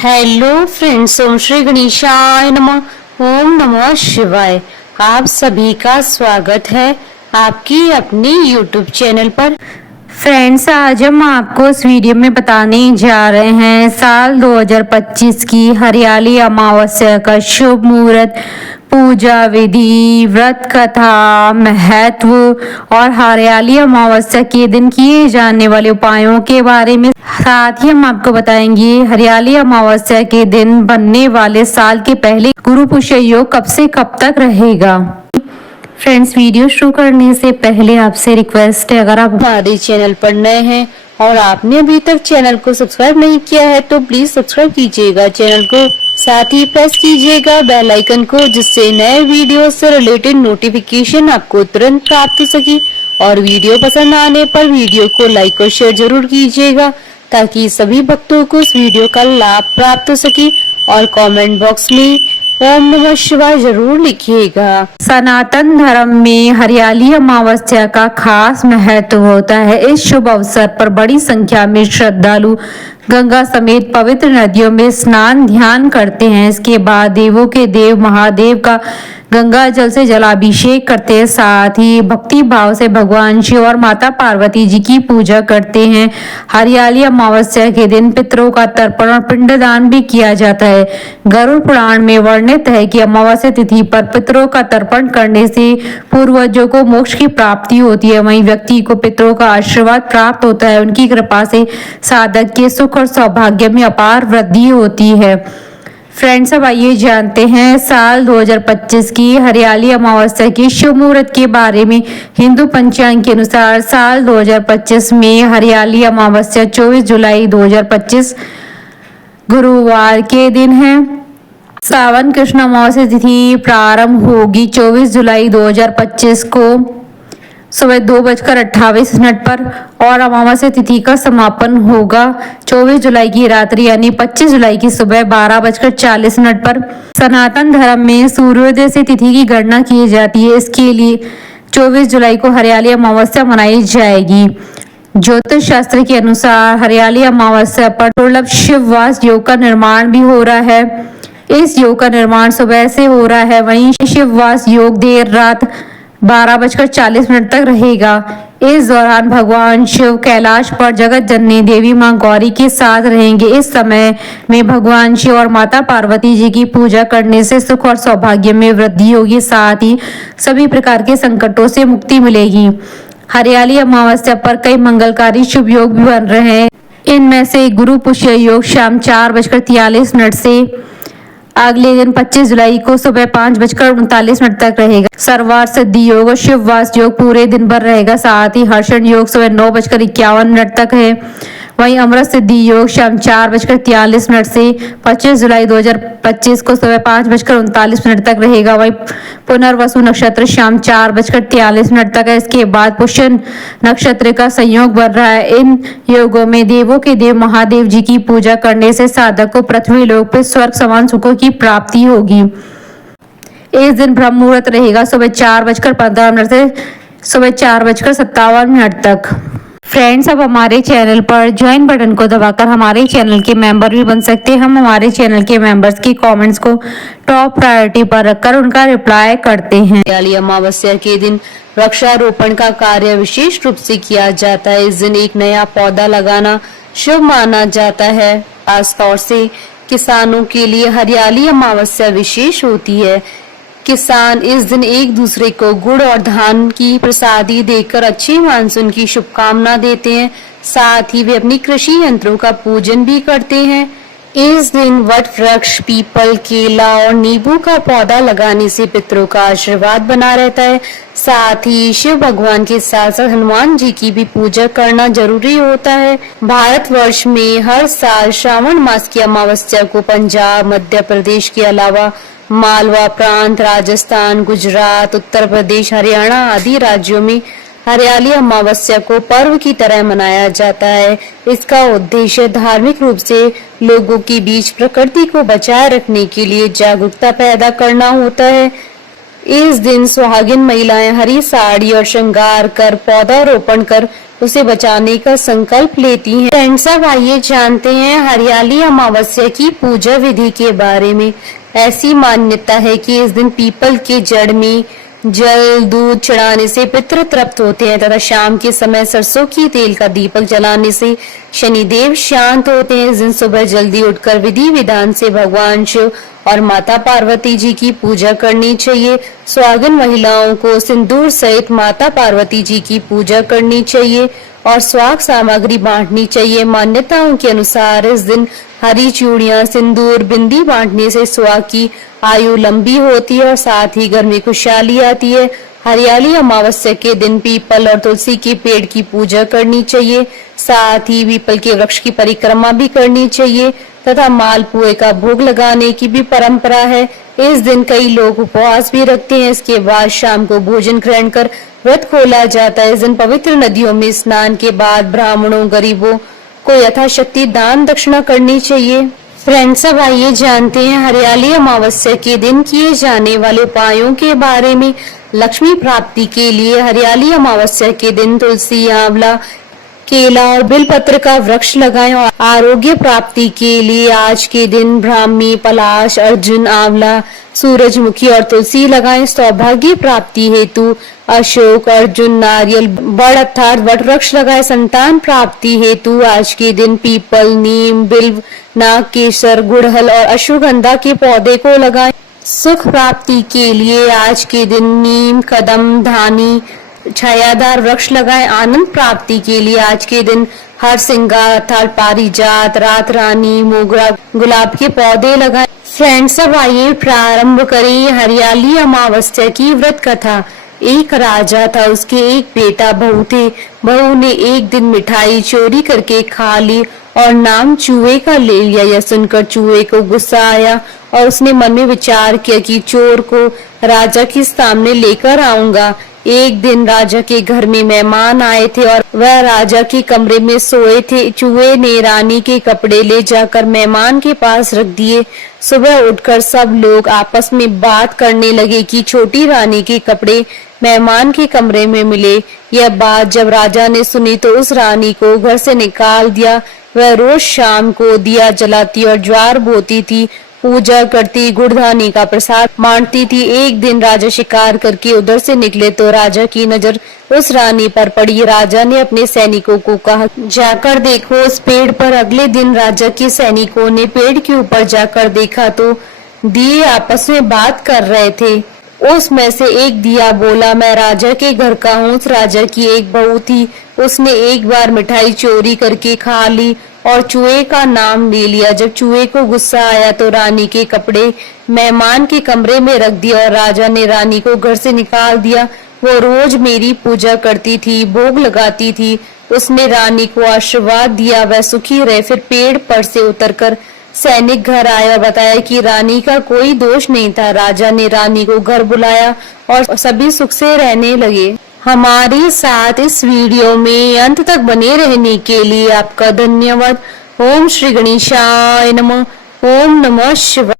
Hello friends, ओम श्री गणेशाय नमः। ओम नमः शिवाय। आप सभी का स्वागत है आपकी अपने यूट्यूब चैनल पर। फ्रेंड्स, आज हम आपको इस वीडियो में बताने जा रहे हैं साल 2025 की हरियाली अमावस्या का शुभ मुहूर्त, पूजा विधि, व्रत कथा, महत्व और हरियाली अमावस्या के दिन किए जाने वाले उपायों के बारे में। साथ ही हम आपको बताएंगे हरियाली अमावस्या के दिन बनने वाले साल के पहले गुरु पुष्य योग कब से कब तक रहेगा। फ्रेंड्स, वीडियो शुरू करने से पहले आपसे रिक्वेस्ट है, अगर आप हमारे चैनल पर नए हैं और आपने अभी तक चैनल को सब्सक्राइब नहीं किया है तो प्लीज सब्सक्राइब कीजिएगा चैनल को, साथ ही प्रेस कीजिएगा बेल आइकन को, जिससे नए वीडियो से रिलेटेड नोटिफिकेशन आपको तुरंत प्राप्त हो सके। और वीडियो पसंद आने पर वीडियो को लाइक और शेयर जरूर कीजिएगा ताकि सभी भक्तों को इस वीडियो का लाभ प्राप्त हो सके। और कमेंट बॉक्स में ओम नमः शिवाय जरूर लिखिएगा। सनातन धर्म में हरियाली अमावस्या का खास महत्व होता है। इस शुभ अवसर पर बड़ी संख्या में श्रद्धालु गंगा समेत पवित्र नदियों में स्नान ध्यान करते हैं। इसके बाद देवों के देव महादेव का गंगा जल से जलाभिषेक करते हैं। साथ ही भक्ति भाव से भगवान शिव और माता पार्वती जी की पूजा करते हैं। हरियाली अमावस्या के दिन पितरों का तर्पण और पिंडदान भी किया जाता है। गरुड़ पुराण में वर्णित है कि अमावस्या तिथि पर पितरों का तर्पण करने से पूर्वजों को मोक्ष की प्राप्ति होती है। वहीं व्यक्ति को पितरों का आशीर्वाद प्राप्त होता है। उनकी कृपा से साधक के सुख और सौभाग्य में अपार वृद्धि होती है। फ्रेंड्स, अब आइए जानते हैं साल 2025 की हरियाली अमावस्या के शुभ मुहूर्त के बारे में। हिंदू पंचांग के अनुसार साल 2025 में हरियाली अमावस्या 24 जुलाई 2025 गुरुवार के दिन है। सावन कृष्ण अमावस्या तिथि प्रारंभ होगी 24 जुलाई 2025 को सुबह 2:28 पर और अमावस्या तिथि का समापन होगा 24 जुलाई की रात्रि यानी 25 जुलाई की सुबह 12:40 पर। सनातन धर्म में सूर्योदय से तिथि की गणना की जाती है। इसके लिए 24 जुलाई को हरियाली अमावस्या मनाई जाएगी। ज्योतिष शास्त्र के अनुसार हरियाली अमावस्या पर दुर्लभ शिववास योग का निर्माण भी हो रहा है। इस योग का निर्माण सुबह से हो रहा है। वहीं शिववास योग देर रात 12:40 तक रहेगा। इस दौरान भगवान शिव कैलाश पर जगत जननी देवी मां गौरी के साथ रहेंगे। इस समय में भगवान शिव और माता पार्वती जी की पूजा करने से सुख और सौभाग्य में वृद्धि होगी। साथ ही सभी प्रकार के संकटों से मुक्ति मिलेगी। हरियाली अमावस्या पर कई मंगलकारी शुभ योग भी बन रहे हैं। इनमें से गुरु पुष्य योग शाम 4:43 से अगले दिन 25 जुलाई को सुबह 5:39 तक रहेगा। सर्वार्थ सिद्धि योग और शिववास योग पूरे दिन भर रहेगा। साथ ही हर्षण योग सुबह 9:51 तक है। वहीं अमृत सिद्धि योग शाम 4:43 से 25 जुलाई 2025 को सुबह 5:39 तक रहेगा। वहीं पुनर्वसु नक्षत्र शाम 4:43 तक है। इसके बाद पुष्य नक्षत्र का संयोग बन रहा है। इन योगों में देवों के देव महादेव जी की पूजा करने से साधक को पृथ्वी लोक पर स्वर्ग समान सुखों की प्राप्ति होगी। इस दिन ब्रह्म मुहूर्त रहेगा सुबह 4:15 से सुबह 4:57 तक। फ्रेंड्स, अब हमारे चैनल पर ज्वाइन बटन को दबाकर हमारे चैनल के मेंबर भी बन सकते हैं। हम हमारे चैनल के मेंबर्स की कमेंट्स को टॉप प्रायोरिटी पर रखकर उनका रिप्लाई करते हैं। हरियाली अमावस्या के दिन वृक्षारोपण का कार्य विशेष रूप से किया जाता है। इस दिन एक नया पौधा लगाना शुभ माना जाता है। खासतौर से किसानों के लिए हरियाली अमावस्या विशेष होती है। किसान इस दिन एक दूसरे को गुड़ और धान की प्रसादी देकर अच्छे मानसून की शुभकामना देते हैं। साथ ही वे अपनी कृषि यंत्रों का पूजन भी करते हैं। इस दिन वट वृक्ष, पीपल, केला और नींबू का पौधा लगाने से पितरों का आशीर्वाद बना रहता है। साथ ही शिव भगवान के साथ साथ हनुमान जी की भी पूजा करना जरूरी होता है। भारतवर्ष में हर साल श्रावण मास की अमावस्या को पंजाब, मध्य प्रदेश के अलावा मालवा प्रांत, राजस्थान, गुजरात, उत्तर प्रदेश, हरियाणा आदि राज्यों में हरियाली अमावस्या को पर्व की तरह मनाया जाता है। इसका उद्देश्य धार्मिक रूप से लोगों के बीच प्रकृति को बचाए रखने के लिए जागरूकता पैदा करना होता है। इस दिन सुहागिन महिलाएं हरी साड़ी और श्रृंगार कर पौधारोपण कर उसे बचाने का संकल्प लेती हैं। फ्रेंड्स, अब आइए जानते हैं हरियाली अमावस्या की पूजा विधि के बारे में। ऐसी मान्यता है कि इस दिन पीपल के जड़ में जल दूध चढ़ाने से पितृ तृप्त होते हैं तथा शाम के समय सरसों की तेल का दीपक जलाने से शनिदेव शांत होते हैं। इस दिन सुबह जल्दी उठकर विधि विधान से भगवान शिव और माता पार्वती जी की पूजा करनी चाहिए। सुहागिन महिलाओं को सिंदूर सहित माता पार्वती जी की पूजा करनी चाहिए और स्वाग सामग्री बांटनी चाहिए। मान्यताओं के अनुसार इस दिन हरी चूड़ियां, सिंदूर, बिंदी बांटने से सुहाग की आयु लंबी होती है और साथ ही घर में खुशहाली आती है। हरियाली अमावस्या के दिन पीपल और तुलसी के पेड़ की पूजा करनी चाहिए। साथ ही पीपल के वृक्ष की परिक्रमा भी करनी चाहिए तथा मालपुए का भोग लगाने की भी परंपरा है। इस दिन कई लोग उपवास भी रखते हैं। इसके बाद शाम को भोजन ग्रहण कर व्रत खोला जाता है। इस दिन पवित्र नदियों में स्नान के बाद ब्राह्मणों, गरीबों को यथाशक्ति दान दक्षिणा करनी चाहिए। फ्रेंड्स, अब आइए जानते हैं हरियाली अमावस्या के दिन किए जाने वाले उपायों के बारे में। लक्ष्मी प्राप्ति के लिए हरियाली अमावस्या के दिन तुलसी, आंवला, केला और बेलपत्र का वृक्ष लगाएं और आरोग्य प्राप्ति के लिए आज के दिन ब्राह्मी, पलाश, अर्जुन, आंवला, सूरजमुखी और तुलसी लगाएं। सौभाग्य प्राप्ति हेतु अशोक, अर्जुन, नारियल, बड़ अर्थात वट वृक्ष लगाएं। संतान प्राप्ति हेतु आज के दिन पीपल, नीम, बिल्व, नाग केसर, गुड़हल और अश्वगंधा के पौधे को लगाएं। सुख प्राप्ति के लिए आज के दिन नीम, कदम, धानी, छायादार वृक्ष लगाएं। आनंद प्राप्ति के लिए आज के दिन हरसिंगार अर्थात पारिजात, रात रानी, मोगरा, गुलाब के पौधे लगाएं। फ्रेंड्स, अब आइए प्रारंभ करें हरियाली अमावस्या की व्रत कथा। एक राजा था, उसके एक बेटा बहू थे। बहू ने एक दिन मिठाई चोरी करके खा ली और नाम चूहे का ले लिया। यह सुनकर चूहे को गुस्सा आया और उसने मन में विचार किया कि चोर को राजा के सामने लेकर आऊंगा। एक दिन राजा के घर में मेहमान आए थे और वह राजा के कमरे में सोए थे। चूहे ने रानी के कपड़े ले जाकर मेहमान के पास रख दिए। सुबह उठकर सब लोग आपस में बात करने लगे कि छोटी रानी के कपड़े मेहमान के कमरे में मिले। यह बात जब राजा ने सुनी तो उस रानी को घर से निकाल दिया। वह रोज शाम को दिया जलाती और ज्वार बोती थी, पूजा करती, गुड़धानी का प्रसाद बांटती थी। एक दिन राजा शिकार करके उधर से निकले तो राजा की नजर उस रानी पर पड़ी। राजा ने अपने सैनिकों को कहा, जाकर देखो उस पेड़ पर। अगले दिन राजा के सैनिकों ने पेड़ के ऊपर जाकर देखा तो दिए आपस में बात कर रहे थे। उसमें से एक दिया बोला, मैं राजा के घर का हूँ। उस राजा की एक बहू थी, उसने एक बार मिठाई चोरी करके खा ली और चूहे का नाम ले लिया। जब चूहे को गुस्सा आया तो रानी के कपड़े मेहमान के कमरे में रख दिया और राजा ने रानी को घर से निकाल दिया। वो रोज मेरी पूजा करती थी, भोग लगाती थी। उसने रानी को आशीर्वाद दिया, वह सुखी रहे। फिर पेड़ पर से उतरकर सैनिक घर आया और बताया कि रानी का कोई दोष नहीं था। राजा ने रानी को घर बुलाया और सभी सुख से रहने लगे। हमारे साथ इस वीडियो में अंत तक बने रहने के लिए आपका धन्यवाद। ओम श्री गणेशाय नमः। ओम नमः शिवाय।